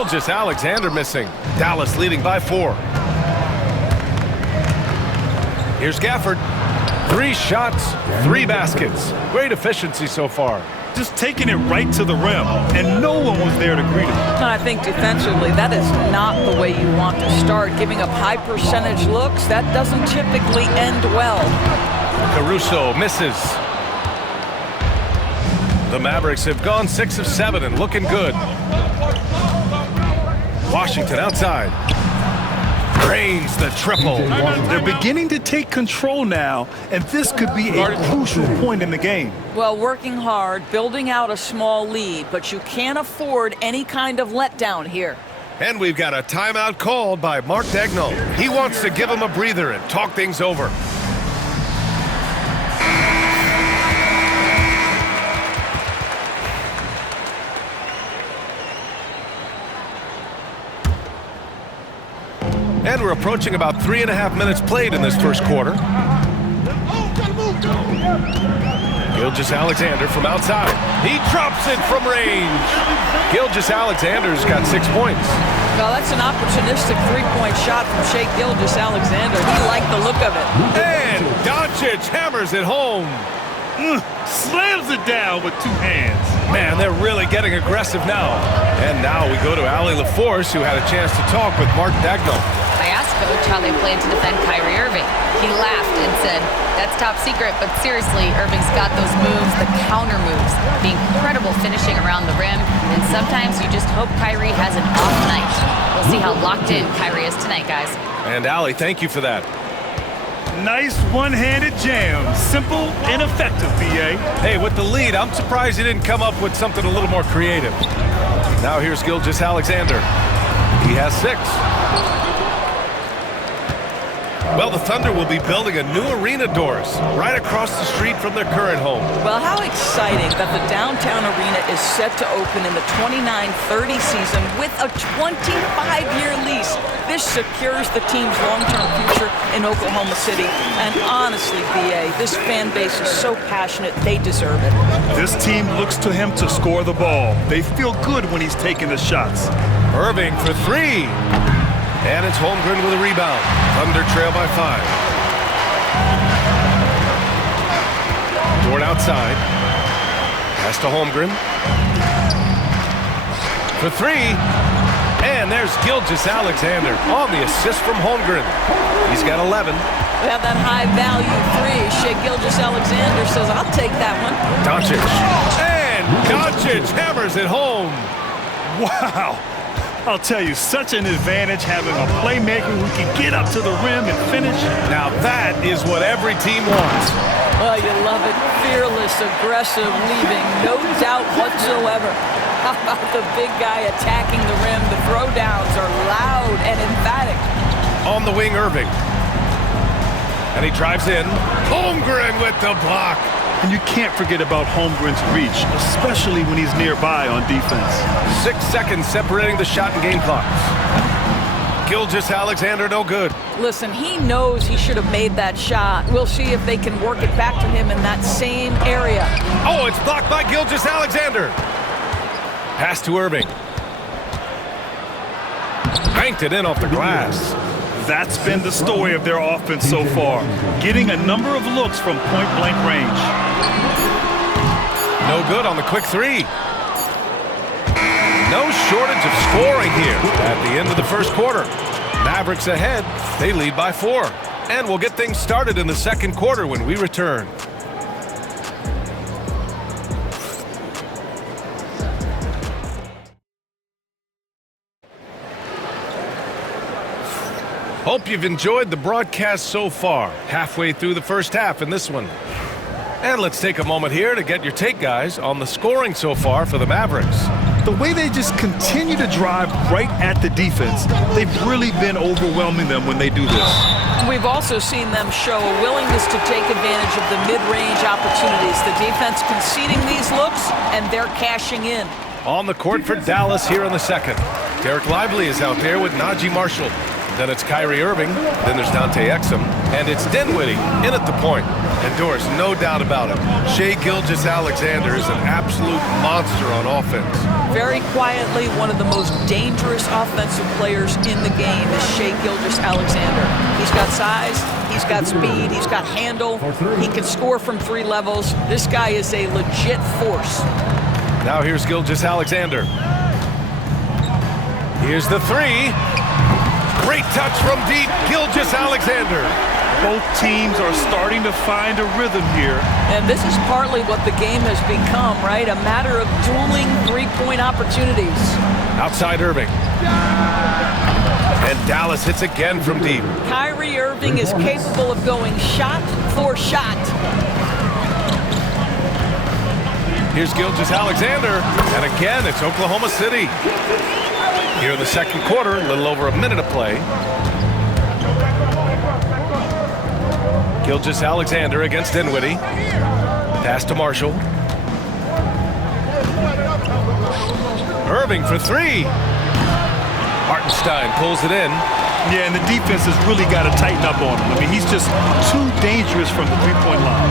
Gilgeous-Alexander missing. Dallas leading by 4. Here's Gafford. 3 shots, 3 baskets. Great efficiency so far. Just taking it right to the rim, and no one was there to greet him. I think defensively, that is not the way you want to start. Giving up high percentage looks, that doesn't typically end well. Caruso misses. The Mavericks have gone 6 of 7 and looking good. Washington outside. Drains the triple. They're beginning to take control now, and this could be a crucial point in the game. Well, working hard, building out a small lead, but you can't afford any kind of letdown here. And we've got a timeout called by Mark Daigneault. He wants to give him a breather and talk things over. And we're approaching about 3.5 minutes played in this first quarter. Gilgeous-Alexander from outside. He drops it from range. Gilgeous-Alexander's got 6 points. Well, that's an opportunistic three-point shot from Shai Gilgeous-Alexander. He liked the look of it. And Doncic hammers it home. Slams it down with 2 hands. Man, they're really getting aggressive now. And now we go to Allie LaForce, who had a chance to talk with Mark Daigneault. I asked Coach how they plan to defend Kyrie Irving. He laughed and said, "That's top secret, but seriously, Irving's got those moves, the counter moves, the incredible finishing around the rim, and sometimes you just hope Kyrie has an off night." We'll see how locked in Kyrie is tonight, guys. And Allie, thank you for that. Nice one-handed jam. Simple and effective, B.A. Hey, with the lead, I'm surprised he didn't come up with something a little more creative. Now here's Gilgeous-Alexander. He has 6. Well, the Thunder will be building a new arena, Doris, right across the street from their current home. Well, how exciting that the downtown arena is set to open in the 29-30 season with a 25-year lease. This secures the team's long-term future in Oklahoma City. And honestly, B.A., this fan base is so passionate, they deserve it. This team looks to him to score the ball. They feel good when he's taking the shots. Irving for 3. And it's Holmgren with a rebound. Thunder trail by 5. Dort outside. Pass to Holmgren. For 3. And there's Gilgeous-Alexander on the assist from Holmgren. He's got 11. We have that high-value 3. Shai Gilgeous-Alexander says, "I'll take that one." Doncic. And Doncic hammers it home. Wow. I'll tell you, such an advantage having a playmaker who can get up to the rim and finish. Now that is what every team wants. Oh, you love it. Fearless, aggressive, leaving. No doubt whatsoever. How about the big guy attacking the rim? The throwdowns are loud and emphatic. On the wing, Irving. And he drives in. Holmgren with the block. And you can't forget about Holmgren's reach, especially when he's nearby on defense. 6 seconds separating the shot and game clocks. Gilgeous-Alexander no good. Listen, he knows he should have made that shot. We'll see if they can work it back to him in that same area. Oh, it's blocked by Gilgeous-Alexander. Pass to Irving. Banked it in off the glass. That's been the story of their offense so far, getting a number of looks from point-blank range. No good on the quick 3. No shortage of scoring here at the end of the first quarter. Mavericks ahead. They lead by 4. And we'll get things started in the second quarter when we return. Hope you've enjoyed the broadcast so far. Halfway through the first half in this one. And let's take a moment here to get your take, guys, on the scoring so far for the Mavericks. The way they just continue to drive right at the defense, they've really been overwhelming them when they do this. We've also seen them show a willingness to take advantage of the mid-range opportunities. The defense conceding these looks, and they're cashing in. On the court for Dallas here in the second. Derek Lively is out there with Najee Marshall. Then it's Kyrie Irving. Then there's Dante Exum. And it's Dinwiddie in at the point. And Doris, no doubt about it, Shai Gilgeous-Alexander is an absolute monster on offense. Very quietly, one of the most dangerous offensive players in the game is Shai Gilgeous-Alexander. He's got size, he's got speed, he's got handle, he can score from 3 levels. This guy is a legit force. Now here's Gilgeous-Alexander. Here's the 3. Great touch from deep, Gilgeous-Alexander. Both teams are starting to find a rhythm here. And this is partly what the game has become, right? A matter of dueling 3-point opportunities. Outside Irving. And Dallas hits again from deep. Kyrie Irving is capable of going shot for shot. Here's Gilgeous-Alexander. And again, it's Oklahoma City. Here in the second quarter, a little over a minute of play. Gilgeous-Alexander against Dinwiddie. Pass to Marshall. Irving for 3. Hartenstein pulls it in. Yeah, and the defense has really got to tighten up on him. I mean, he's just too dangerous from the 3-point line.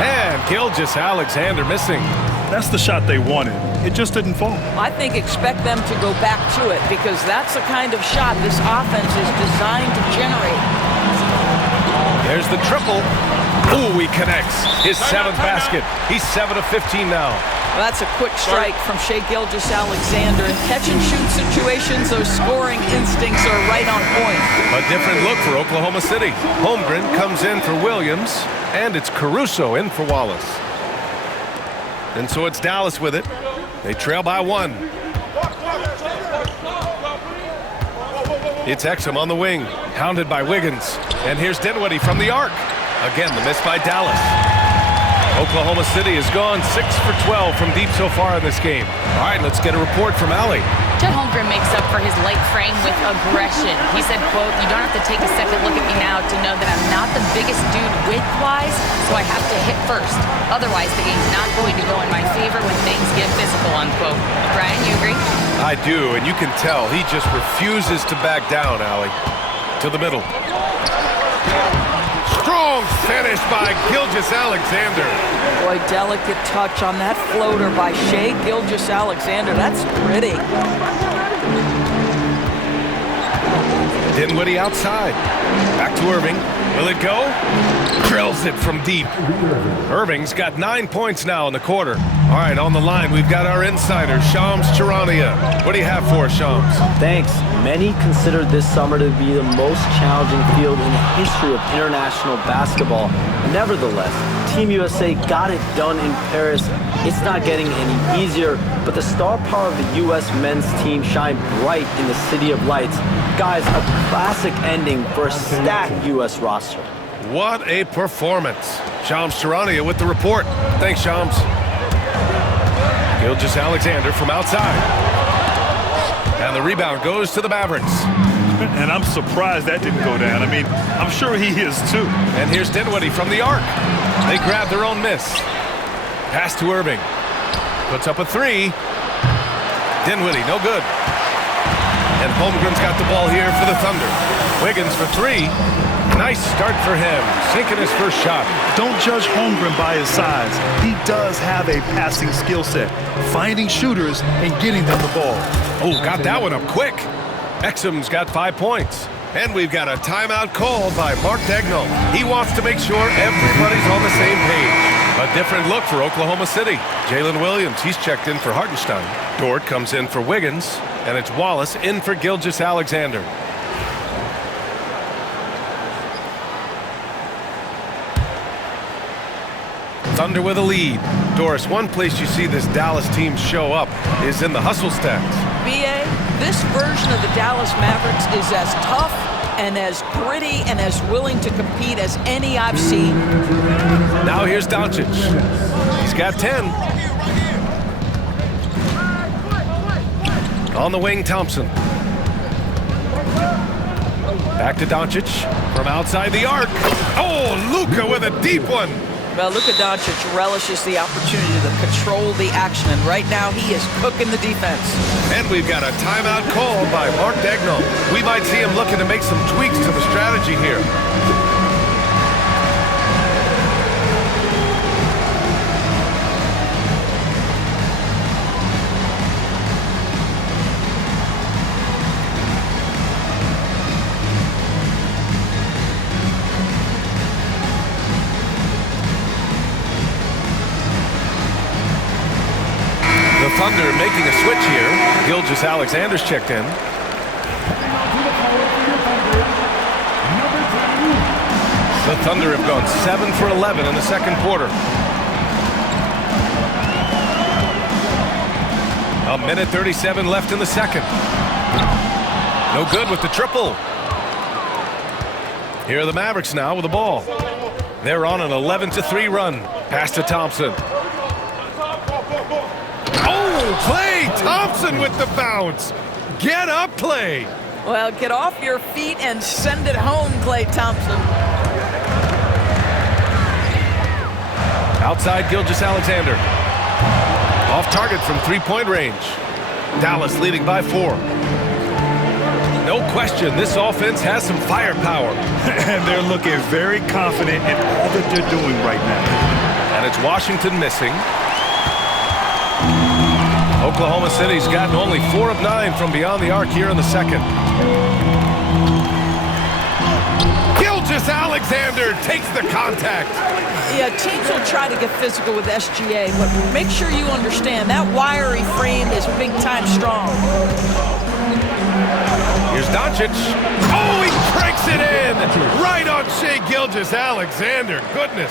And Gilgeous-Alexander missing. That's the shot they wanted. It just didn't fall. I think expect them to go back to it because that's the kind of shot this offense is designed to generate. There's the triple. Ooh, he connects. His 7th basket. He's 7 of 15 now. Well, that's a quick strike from Shai Gilgeous-Alexander. In catch-and-shoot situations, those scoring instincts are right on point. A different look for Oklahoma City. Holmgren comes in for Williams, and it's Caruso in for Wallace. And so it's Dallas with it. They trail by 1. It's Exum on the wing, hounded by Wiggins. And here's Dinwiddie from the arc. Again, the miss by Dallas. Oklahoma City has gone 6 for 12 from deep so far in this game. All right, let's get a report from Allie. Chet Holmgren makes up for his light frame with aggression. He said, quote, "You don't have to take a second look at me now to know that I'm not the biggest dude width-wise, so I have to hit first. Otherwise, the game's not going to go in my favor when things get physical," unquote. Brian, you agree? I do, and you can tell he just refuses to back down, Allie. To the middle. Strong finish by Gilgeous-Alexander. Boy, delicate touch on that floater by Shai Gilgeous-Alexander. That's pretty. Dinwiddie outside. Back to Irving. Will it go? Drills it from deep. Irving's got 9 points now in the quarter. All right, on the line, we've got our insider, Shams Charania. What do you have for us, Shams? Thanks. Many consider this summer to be the most challenging field in the history of international basketball. Nevertheless, Team USA got it done in Paris. It's not getting any easier, but the star power of the U.S. men's team shined bright in the City of Lights. Guys, a classic ending for a stacked U.S. roster. What a performance. Shams Charania with the report. Thanks, Shams. Gilgeous-Alexander from outside. And the rebound goes to the Mavericks. And I'm surprised that didn't go down. I mean, I'm sure he is too. And here's Dinwiddie from the arc. They grab their own miss. Pass to Irving. Puts up a 3. Dinwiddie, no good. And Holmgren's got the ball here for the Thunder. Wiggins for 3. Nice start for him, sinking his first shot. Don't judge Holmgren by his size. He does have a passing skill set, finding shooters and getting them the ball. Oh, got that one up quick. Exum's got 5 points. And we've got a timeout called by Mark Daigneault. He wants to make sure everybody's on the same page. A different look for Oklahoma City. Jalen Williams, he's checked in for Hartenstein. Dort comes in for Wiggins. And it's Wallace in for Gilgeous-Alexander. Thunder with a lead. Doris, one place you see this Dallas team show up is in the hustle stacks. B.A., this version of the Dallas Mavericks is as tough and as gritty and as willing to compete as any I've seen. Now here's Doncic. He's got 10. On the wing, Thompson. Back to Doncic from outside the arc. Oh, Luka with a deep one. Well, Luka Doncic relishes the opportunity to control the action, and right now he is cooking the defense. And we've got a timeout called by Mark Daigneault. We might see him looking to make some tweaks to the strategy here. The Thunder making a switch here. Gilgeous-Alexander's checked in. The Thunder have gone 7 for 11 in the second quarter. A minute 37 left in the second. No good with the triple. Here are the Mavericks now with the ball. They're on an 11-3 run. Pass to Thompson. Klay Thompson with the bounce. Get up, Klay. Well, get off your feet and send it home, Klay Thompson. Outside Gilgeous-Alexander. Off target from three-point range. Dallas leading by 4. No question, this offense has some firepower. And they're looking very confident in all that they're doing right now. And it's Washington missing. Oklahoma City's gotten only 4 of 9 from beyond the arc here in the second. Gilgeous-Alexander takes the contact. Yeah, teams will try to get physical with SGA, but make sure you understand that wiry frame is big-time strong. Here's Doncic. Oh, he cranks it in! Right on Shai Gilgeous-Alexander. Goodness.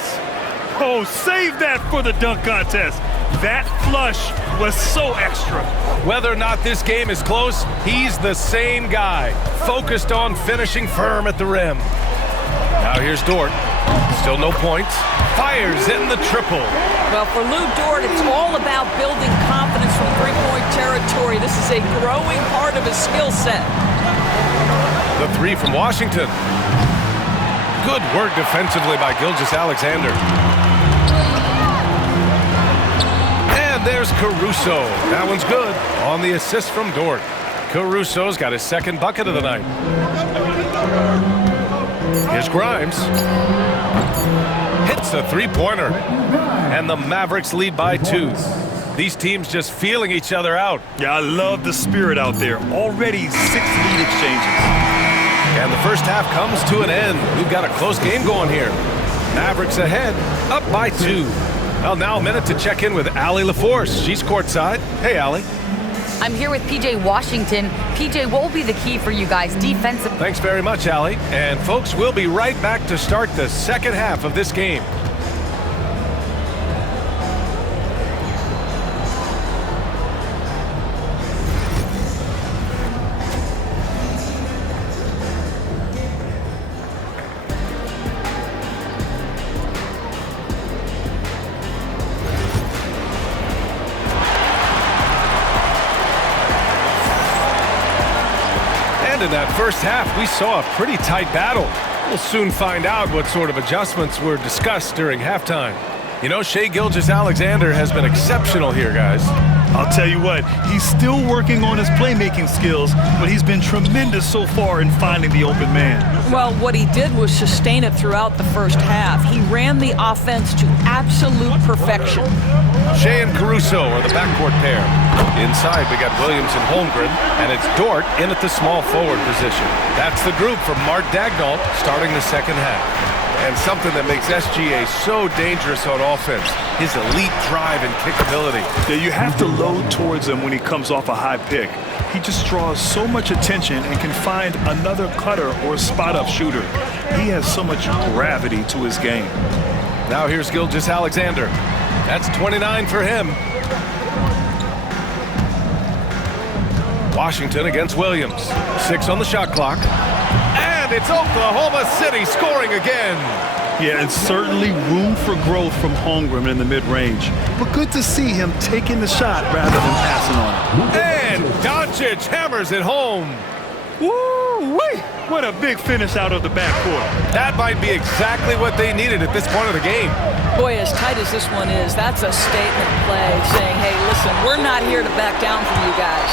Oh, save that for the dunk contest. That flush was so extra. Whether or not this game is close, he's the same guy, focused on finishing firm at the rim. Now here's Dort. Still no points. Fires in the triple. Well, for Lou Dort, it's all about building confidence from three-point territory. This is a growing part of his skill set. The 3 from Washington. Good work defensively by Gilgeous-Alexander. There's Caruso. That one's good on the assist from Dort. Caruso's got his second bucket of the night. Here's Grimes. Hits a three-pointer. And the Mavericks lead by 2. These teams just feeling each other out. Yeah, I love the spirit out there. Already 6 lead exchanges. And the first half comes to an end. We've got a close game going here. Mavericks ahead, up by 2. Well, now a minute to check in with Allie LaForce. She's courtside. Hey, Allie. I'm here with PJ Washington. PJ, what will be the key for you guys defensively? Thanks very much, Allie. And folks, we'll be right back to start the second half of this game. In that first half, we saw a pretty tight battle. We'll soon find out what sort of adjustments were discussed during halftime. You know, Shai Gilgeous-Alexander has been exceptional here, guys. I'll tell you what, he's still working on his playmaking skills, but he's been tremendous so far in finding the open man. Well, what he did was sustain it throughout the first half. He ran the offense to absolute perfection. Shai and Caruso are the backcourt pair. Inside, we got Williams and Holmgren, and it's Dort in at the small forward position. That's the group from Mark Daigneault starting the second half. And something that makes SGA so dangerous on offense, his elite drive and kickability. Yeah, you have to load towards him when he comes off a high pick. He just draws so much attention and can find another cutter or spot-up shooter. He has so much gravity to his game. Now here's Gilgeous-Alexander. That's 29 for him. Washington against Williams. 6 on the shot clock. And it's Oklahoma City scoring again. Yeah, and certainly room for growth from Holmgren in the mid-range. But good to see him taking the shot rather than passing on it. And Doncic hammers it home. Woo! Woo-wee! What a big finish out of the backcourt. That might be exactly what they needed at this point of the game. Boy, as tight as this one is, that's a statement play saying, hey, listen, we're not here to back down from you guys.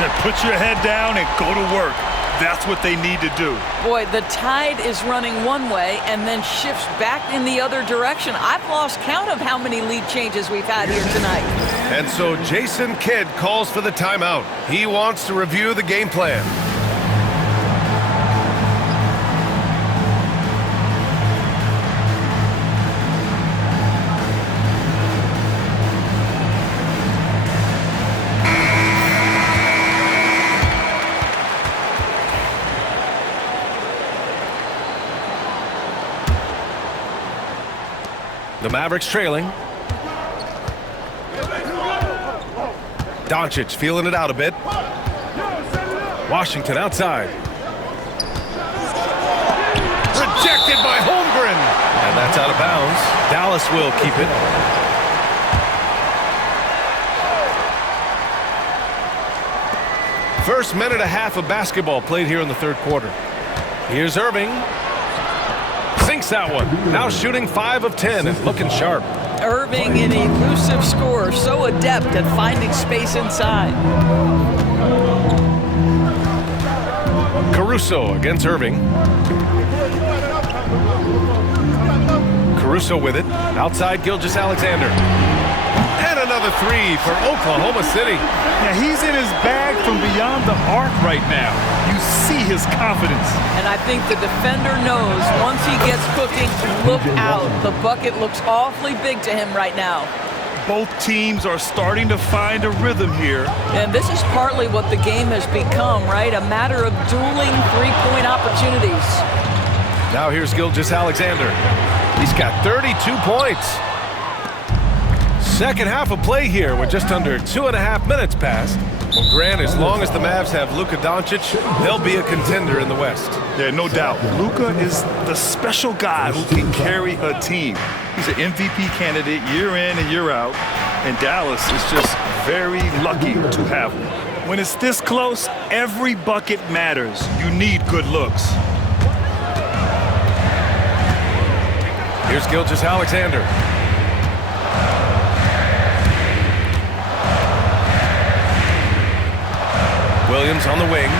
Then put your head down and go to work. That's what they need to do. Boy, the tide is running one way and then shifts back in the other direction. I've lost count of how many lead changes we've had here tonight. And so Jason Kidd calls for the timeout. He wants to review the game plan. The Mavericks trailing. Doncic feeling it out a bit. Washington outside. Rejected by Holmgren. And that's out of bounds. Dallas will keep it. First minute and a half of basketball played here in the third quarter. Here's Irving. Sinks that one. Now shooting 5 of 10 and looking sharp. Irving, an elusive scorer, so adept at finding space inside. Caruso against Irving. Caruso with it. Outside Gilgeous-Alexander. And another three for Oklahoma City. Yeah, he's in his bag from beyond the arc right now. You see his confidence. And I think the defender knows once he gets cooking, look out. The bucket looks awfully big to him right now. Both teams are starting to find a rhythm here. And this is partly what the game has become, right? A matter of dueling three-point opportunities. Now here's Gilgeous-Alexander. He's got 32 points. Second half of play here with just under 2.5 minutes passed. Well, Grant, as long as the Mavs have Luka Doncic, they'll be a contender in the West. Yeah, no doubt. Luka is the special guy who can carry a team. He's an MVP candidate year in and year out, and Dallas is just very lucky to have him. When it's this close, every bucket matters. You need good looks. Here's Gilgeous-Alexander. Williams on the wing.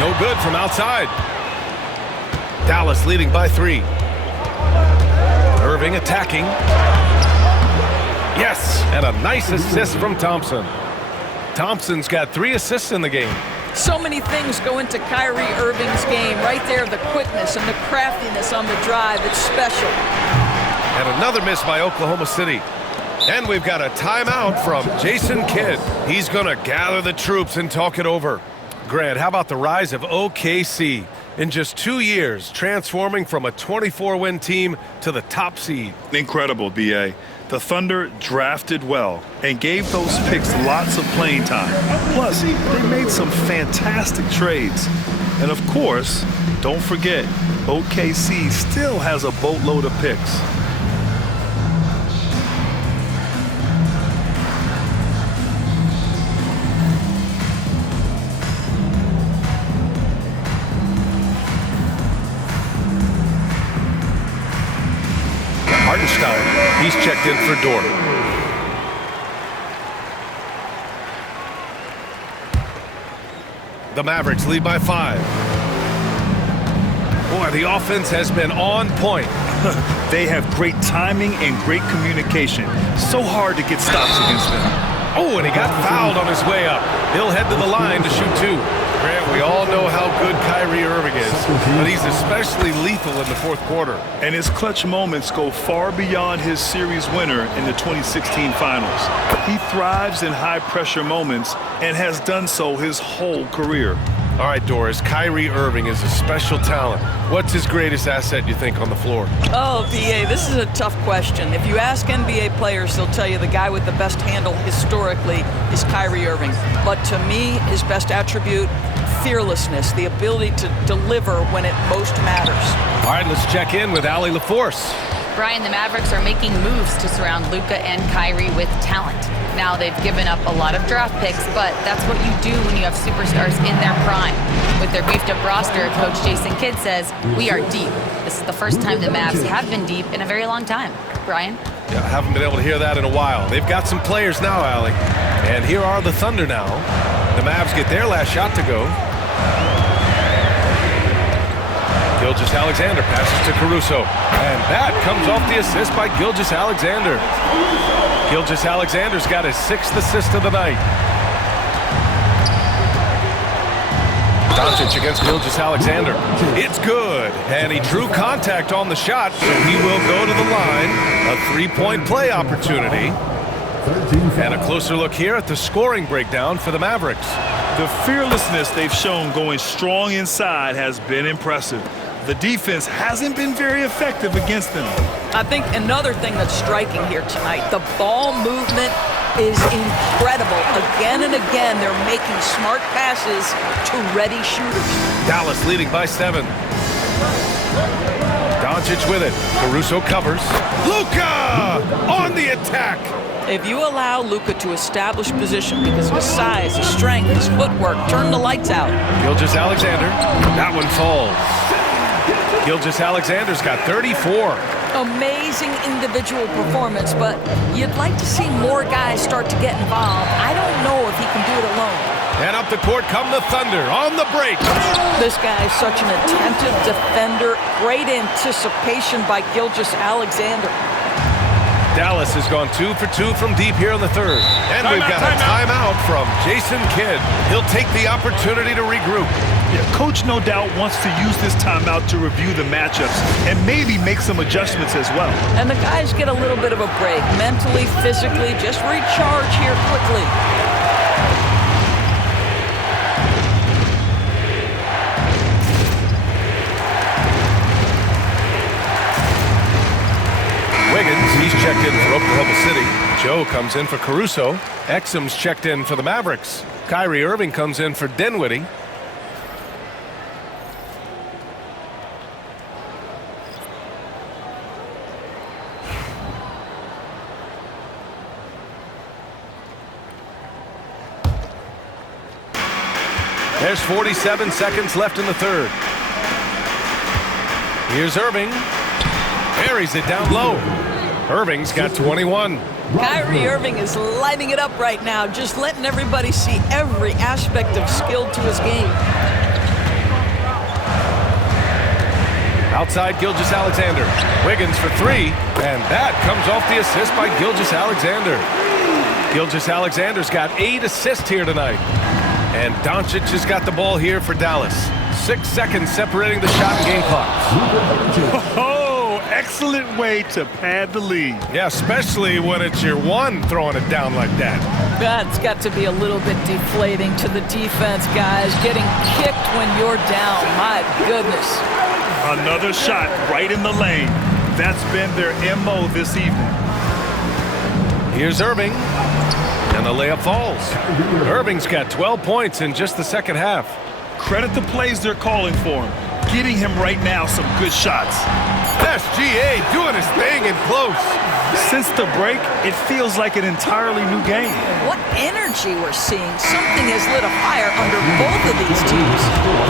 No good from outside. Dallas leading by 3. Irving attacking. Yes, and a nice assist from Thompson. Thompson's got 3 assists in the game. So many things go into Kyrie Irving's game. Right there, the quickness and the craftiness on the drive. It's special. And another miss by Oklahoma City. And we've got a timeout from Jason Kidd. He's going to gather the troops and talk it over. Grant, how about the rise of OKC? In just 2 years, transforming from a 24-win team to the top seed. Incredible, B.A. The Thunder drafted well and gave those picks lots of playing time. Plus, they made some fantastic trades. And of course, don't forget, OKC still has a boatload of picks. Hartenstein, he's checked in for Dort. The Mavericks lead by 5. Boy, the offense has been on point. They have great timing and great communication. So hard to get stops against them. Oh, and he got fouled on his way up. He'll head to the line to shoot 2. Grant, we all know how good Kyrie Irving is, but he's especially lethal in the fourth quarter. And his clutch moments go far beyond his series winner in the 2016 finals. He thrives in high-pressure moments and has done so his whole career. All right, Doris, Kyrie Irving is a special talent. What's his greatest asset, you think, on the floor? Oh, B.A., this is a tough question. If you ask NBA players, they'll tell you the guy with the best handle historically is Kyrie Irving. But to me, his best attribute, fearlessness, the ability to deliver when it most matters. All right, let's check in with Allie LaForce. Brian, the Mavericks are making moves to surround Luka and Kyrie with talent. Now, they've given up a lot of draft picks, but that's what you do when you have superstars in their prime. With their beefed-up roster, Coach Jason Kidd says, "We are deep." This is the first time the Mavs have been deep in a very long time. Brian? Yeah, I haven't been able to hear that in a while. They've got some players now, Allie. And here are the Thunder now. The Mavs get their last shot to go. Gilgeous-Alexander passes to Caruso. And that comes off the assist by Gilgeous-Alexander. Gilgeous-Alexander's got his 6th assist of the night. Doncic against Gilgeous-Alexander. It's good. And he drew contact on the shot, so he will go to the line. A 3-point play opportunity. And a closer look here at the scoring breakdown for the Mavericks. The fearlessness they've shown going strong inside has been impressive. The defense hasn't been very effective against them. I think another thing that's striking here tonight, the ball movement is incredible. Again and again, they're making smart passes to ready shooters. Dallas leading by 7. Doncic with it. Caruso covers. Luka on the attack. If you allow Luka to establish position because of his size, his strength, his footwork, turn the lights out. Gilgeous-Alexander. That one falls. Gilgeous-Alexander's got 34. Amazing individual performance, but you'd like to see more guys start to get involved. I don't know if he can do it alone. And up the court come the Thunder on the break. This guy is such an attentive defender. Great anticipation by Gilgeous-Alexander. Dallas has gone 2 for 2 from deep here in the 3rd. And we've got a timeout from Jason Kidd. He'll take the opportunity to regroup. Yeah, Coach no doubt wants to use this timeout to review the matchups and maybe make some adjustments as well. And the guys get a little bit of a break. Mentally, physically, just recharge here quickly. Wiggins, he's checked in for Oklahoma City. Joe comes in for Caruso. Exum's checked in for the Mavericks. Kyrie Irving comes in for Dinwiddie. There's 47 seconds left in the 3rd. Here's Irving. Buries it down low. Irving's got 21. Kyrie Irving is lighting it up right now, just letting everybody see every aspect of skill to his game. Outside Gilgeous-Alexander. Wiggins for 3. And that comes off the assist by Gilgeous-Alexander. Gilgeous-Alexander's got 8 assists here tonight. And Doncic has got the ball here for Dallas. 6 seconds separating the shot and game clock. Oh, excellent way to pad the lead. Yeah, especially when it's your one throwing it down like that. That's got to be a little bit deflating to the defense, guys. Getting kicked when you're down. My goodness. Another shot right in the lane. That's been their MO this evening. Here's Irving. And the layup falls. Irving's got 12 points in just the second half. Credit the plays they're calling for him. Getting him right now some good shots. SGA doing his thing in close. Since the break, it feels like an entirely new game. What energy we're seeing. Something has lit a fire under both of these teams.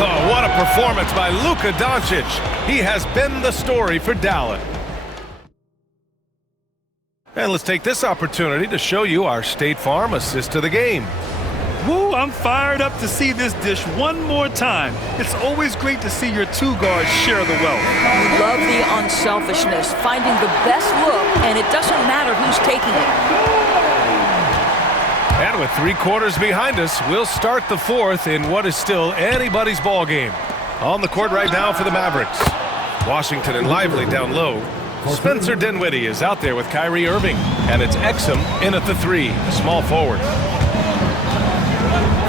Oh, what a performance by Luka Doncic. He has been the story for Dallas. And let's take this opportunity to show you our State Farm assist to the game. Woo, I'm fired up to see this dish one more time. It's always great to see your 2 guards share the wealth. Love the unselfishness, finding the best look, and it doesn't matter who's taking it. And with 3 quarters behind us, we'll start the 4th in what is still anybody's ball game. On the court right now for the Mavericks. Washington and Lively down low. Spencer Dinwiddie is out there with Kyrie Irving. And it's Exum in at the 3, small forward.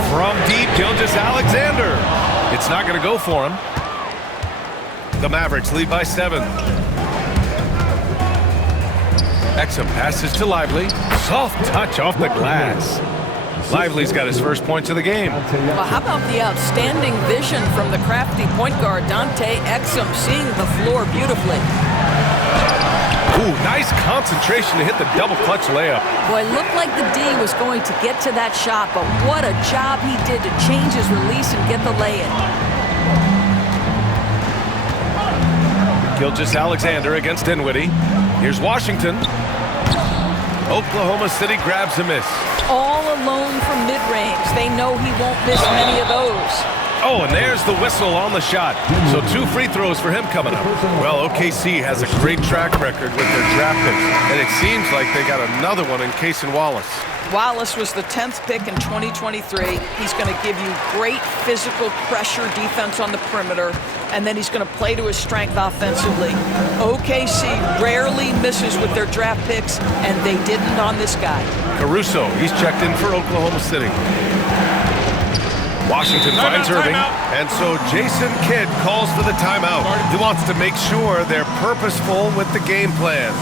From deep, Gilgeous-Alexander. It's not going to go for him. The Mavericks lead by 7. Exum passes to Lively. Soft touch off the glass. Lively's got his first points of the game. Well, how about the outstanding vision from the crafty point guard, Dante Exum, seeing the floor beautifully. Ooh, nice concentration to hit the double clutch layup. Boy, it looked like the D was going to get to that shot, but what a job he did to change his release and get the lay-in. Gilgeous-Alexander against Dinwiddie. Here's Washington. Oklahoma City grabs a miss. All alone from mid-range. They know he won't miss many of those. Oh, and there's the whistle on the shot. So 2 free throws for him coming up. Well, OKC has a great track record with their draft picks, and it seems like they got another one in Cason Wallace. Wallace was the 10th pick in 2023. He's going to give you great physical pressure defense on the perimeter, and then he's going to play to his strength offensively. OKC rarely misses with their draft picks, and they didn't on this guy. Caruso, he's checked in for Oklahoma City. Washington finds Irving, and so Jason Kidd calls for the timeout. He wants to make sure they're purposeful with the game plan.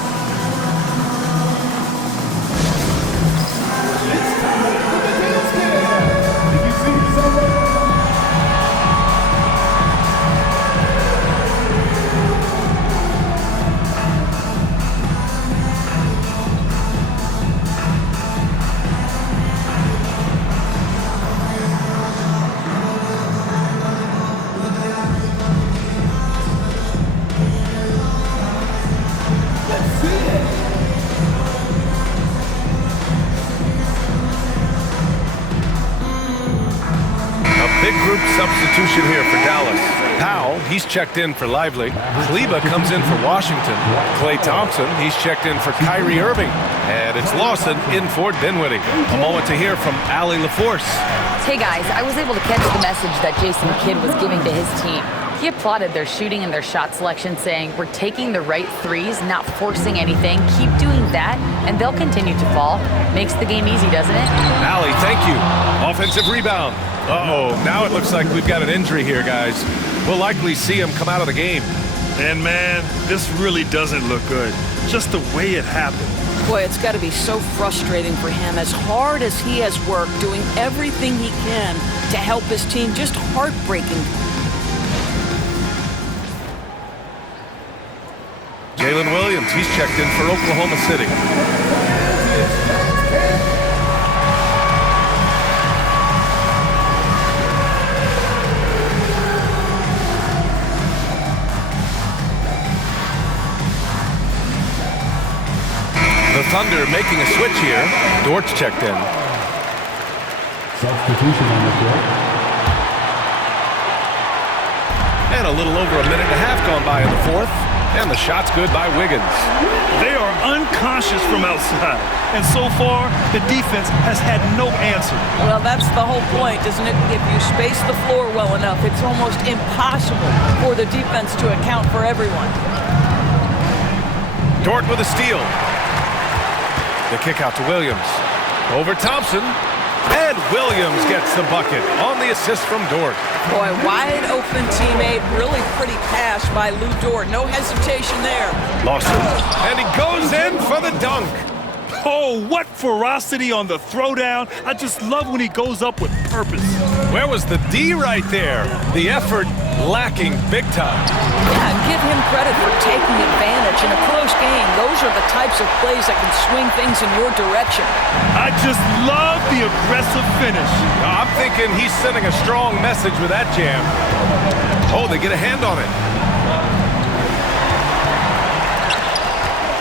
Substitution here for Dallas. Powell, he's checked in for Lively. Kleba comes in for Washington. Klay Thompson, he's checked in for Kyrie Irving. And it's Lawson in for Dinwiddie. A moment to hear from Allie LaForce. Hey guys, I was able to catch the message that Jason Kidd was giving to his team. He applauded their shooting and their shot selection, saying, "We're taking the right threes, not forcing anything. Keep doing that, and they'll continue to fall." Makes the game easy, doesn't it? Allie, thank you. Offensive rebound. Uh-oh, now it looks like we've got an injury here, guys. We'll likely see him come out of the game. And man, this really doesn't look good. Just the way it happened. Boy, it's got to be so frustrating for him. As hard as he has worked, doing everything he can to help his team, just heartbreaking. Jalen Williams, he's checked in for Oklahoma City. The Thunder making a switch here. Dort's checked in. Substitution on the floor. And a little over a minute and a half gone by in the fourth. And the shot's good by Wiggins. They are unconscious from outside. And so far, the defense has had no answer. Well, that's the whole point, isn't it? If you space the floor well enough, it's almost impossible for the defense to account for everyone. Dort with a steal. The kick out to Williams. Over Thompson. And Williams gets the bucket on the assist from Dort. Boy, wide open teammate, really pretty pass by Lou Dort. No hesitation there. Lawson. And he goes in for the dunk. Oh, what ferocity on the throwdown. I just love when he goes up with purpose. Where was the D right there? The effort lacking big time. Yeah, give him credit for taking advantage. In a close game, those are the types of plays that can swing things in your direction. I just love the aggressive finish. I'm thinking he's sending a strong message with that jam. Oh, they get a hand on it.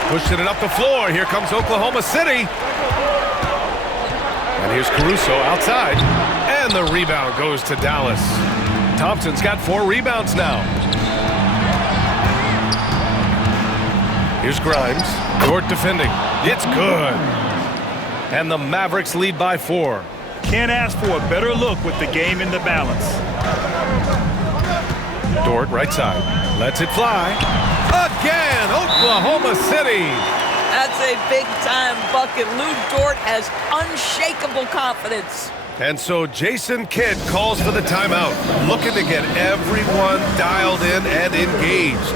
Pushing it up the floor. Here comes Oklahoma City. And here's Caruso outside. And the rebound goes to Dallas. Thompson's got 4 rebounds now. Here's Grimes. Dort defending. It's good. And the Mavericks lead by 4. Can't ask for a better look with the game in the balance. Dort, right side. Lets it fly. Again, Oklahoma City. That's a big-time bucket. Lou Dort has unshakable confidence. And so Jason Kidd calls for the timeout, looking to get everyone dialed in and engaged.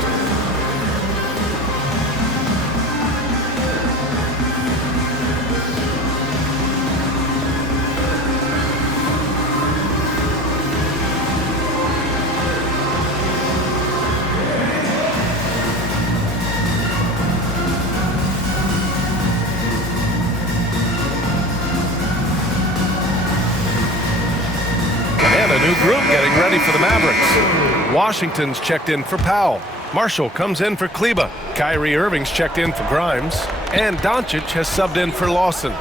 new group getting ready for the Mavericks. Washington's checked in for Powell. Marshall comes in for Kleba. Kyrie Irving's checked in for Grimes. And Doncic has subbed in for Lawson.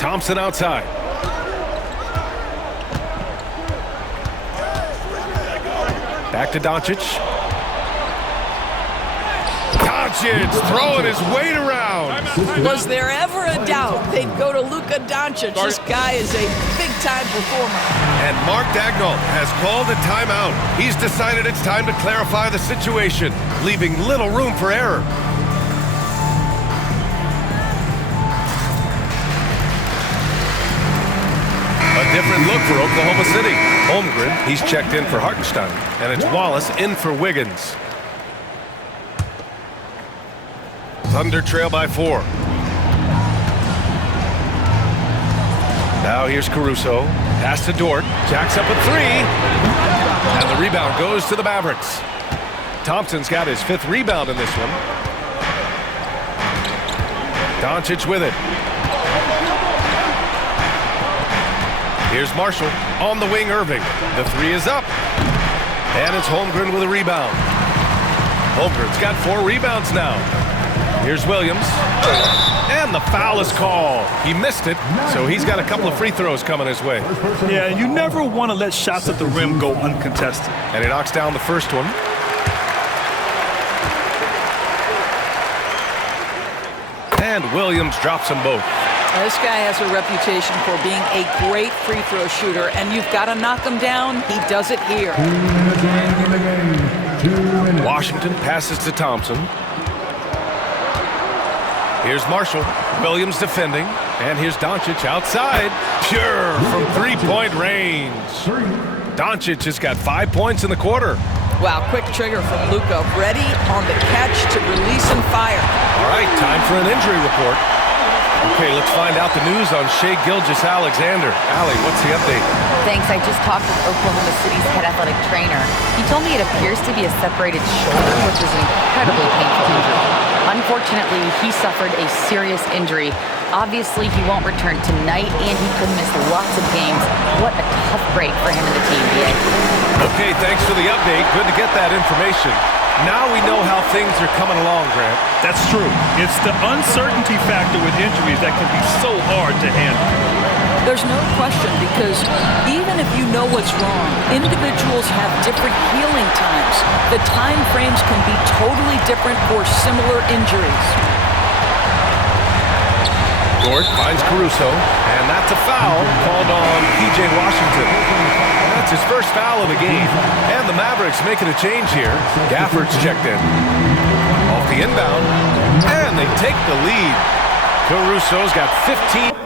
Thompson outside. Back to Doncic. Doncic throwing his weight around. Was there ever a doubt they'd go to Luka Doncic? This guy is a big-time performer. And Mark Daigneault has called a timeout. He's decided it's time to clarify the situation, leaving little room for error. A different look for Oklahoma City. Holmgren, he's checked in for Hartenstein, and it's Wallace in for Wiggins. Thunder trail by 4. Now here's Caruso. Pass to Dort. Jacks up a 3. And the rebound goes to the Mavericks. Thompson's got his 5th rebound in this one. Doncic with it. Here's Marshall. On the wing, Irving. The 3 is up. And it's Holmgren with a rebound. Holmgren's got 4 rebounds now. Here's Williams. And the foul is called. He missed it, so he's got a couple of free throws coming his way. Yeah, you never want to let shots at the rim go uncontested. And he knocks down the first one. And Williams drops them both. This guy has a reputation for being a great free throw shooter, and you've got to knock him down. He does it here. Washington passes to Thompson. Here's Marshall. Williams defending. And here's Doncic outside. Pure from three-point range. Doncic has got 5 points in the quarter. Wow, quick trigger from Luka. Ready on the catch to release and fire. All right, time for an injury report. Okay, let's find out the news on Shai Gilgeous-Alexander. Allie, what's the update? Thanks. I just talked with Oklahoma City's head athletic trainer. He told me it appears to be a separated shoulder, which is an incredibly painful injury. Unfortunately, he suffered a serious injury. Obviously, he won't return tonight, and he could miss lots of games. What a tough break for him and the team, DA. Okay, thanks for the update. Good to get that information. Now we know how things are coming along, Grant. That's true. It's the uncertainty factor with injuries that can be so hard to handle. There's no question, because even if you know what's wrong, individuals have different healing times. The time frames can be totally different for similar injuries. Dort finds Caruso, and that's a foul called on P.J. Washington. That's his first foul of the game. And the Mavericks making a change here. Gafford's checked in. Off the inbound, and they take the lead. Caruso's got 15.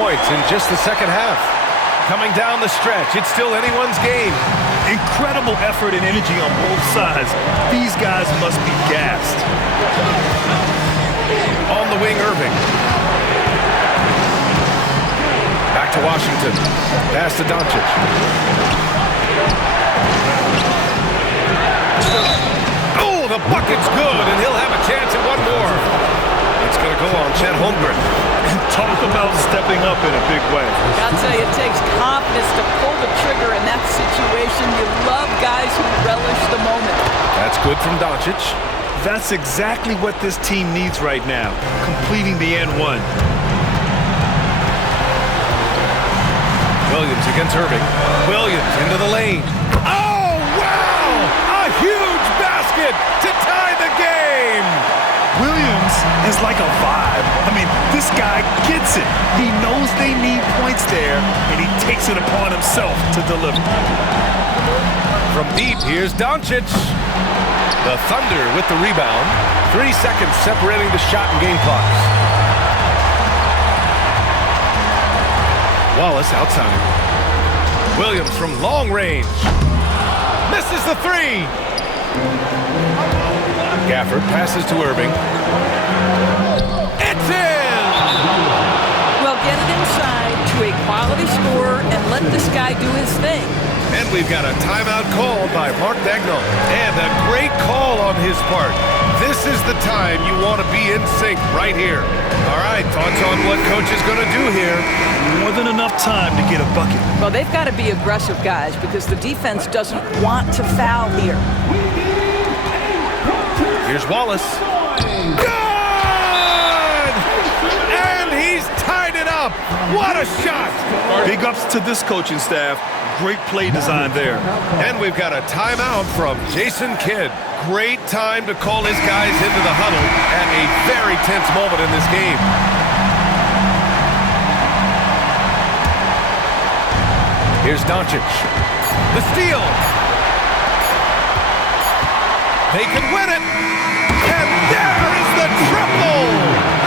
points in just the second half. Coming down the stretch, it's still anyone's game. Incredible effort and energy on both sides. These guys must be gassed. On the wing, Irving. Back to Washington. Pass to Doncic. Oh, the bucket's good, and he'll have a chance at one more. It's going to go on Chet Holmgren. Talk about stepping up in a big way. I'll tell you, it takes confidence to pull the trigger in that situation. You love guys who relish the moment. That's good from Doncic. That's exactly what this team needs right now, completing the N1. Williams against Irving. Williams into the lane. Oh, wow! A huge basket to tie the game! Williams is like a vibe. I mean, this guy gets it. He knows they need points there, and he takes it upon himself to deliver. From deep, here's Doncic. The Thunder with the rebound. 3 seconds separating the shot and game clocks. Wallace outside. Williams from long range. Misses the three. Gafford passes to Irving. It's in! Well, get it inside to a quality scorer and let this guy do his thing. And we've got a timeout called by Mark Daigneault. And a great call on his part. This is the time you want to be in sync right here. All right, thoughts on what coach is going to do here? More than enough time to get a bucket. Well, they've got to be aggressive, guys, because the defense doesn't want to foul here. Here's Wallace. Good! And he's tied it up. What a shot! Big ups to this coaching staff. Great play design there. And we've got a timeout from Jason Kidd. Great time to call his guys into the huddle at a very tense moment in this game. Here's Doncic. The steal. They can win it. And there is the triple.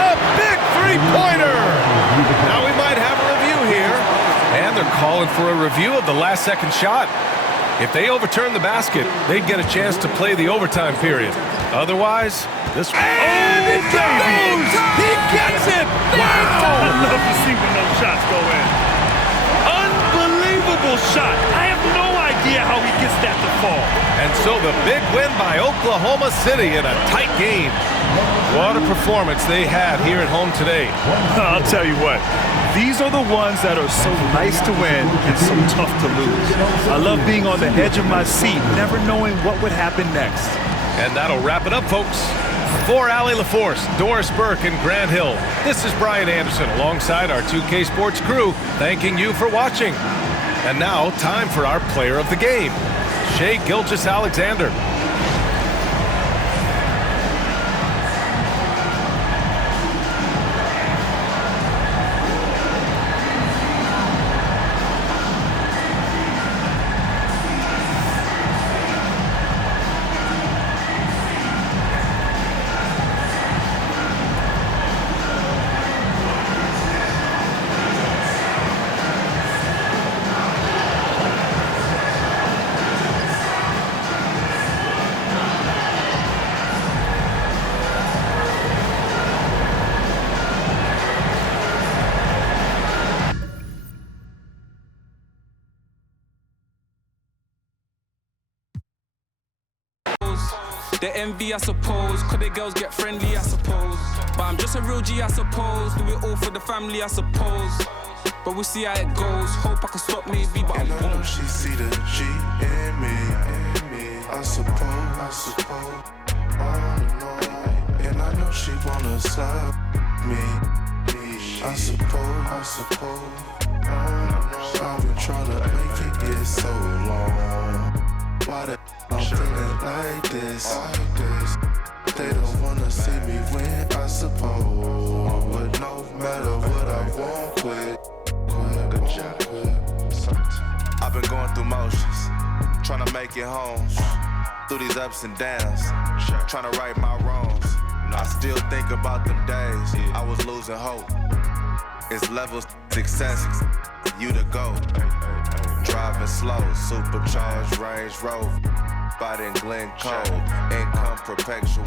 A big three-pointer. Now we might have a review here. And they're calling for a review of the last-second shot. If they overturn the basket, they'd get a chance to play the overtime period. Otherwise, this one. And it goes! He gets it! Wow! I'd love to see when those shots go in. Unbelievable shot. I have no idea how he gets that to fall. And so the big win by Oklahoma City in a tight game. What a performance they had here at home today. I'll tell you what. These are the ones that are so nice to win and so tough to lose. I love being on the edge of my seat, never knowing what would happen next. And that'll wrap it up, folks. For Allie LaForce, Doris Burke, and Grant Hill, this is Brian Anderson alongside our 2K Sports crew, thanking you for watching. And now, time for our player of the game, Shai Gilgeous-Alexander. The envy, I suppose, cause the girls get friendly, I suppose. But I'm just a real G, I suppose. Do it all for the family, I suppose. But we'll see how it goes. Hope I can stop maybe, but I won't. She see the G in me, I suppose. And I know she wanna slap me, I suppose. I've been trying to make it get so long. Why the I'm feeling like this? They don't wanna see me win, I suppose. But no matter what I won't quit. I've been going through motions, trying to make it home. Through these ups and downs, trying to right my wrongs. I still think about them days I was losing hope. It's levels success. You the GOAT. Driving slow, supercharged Range Rover. Spot in Glen Cove. Income perpetual.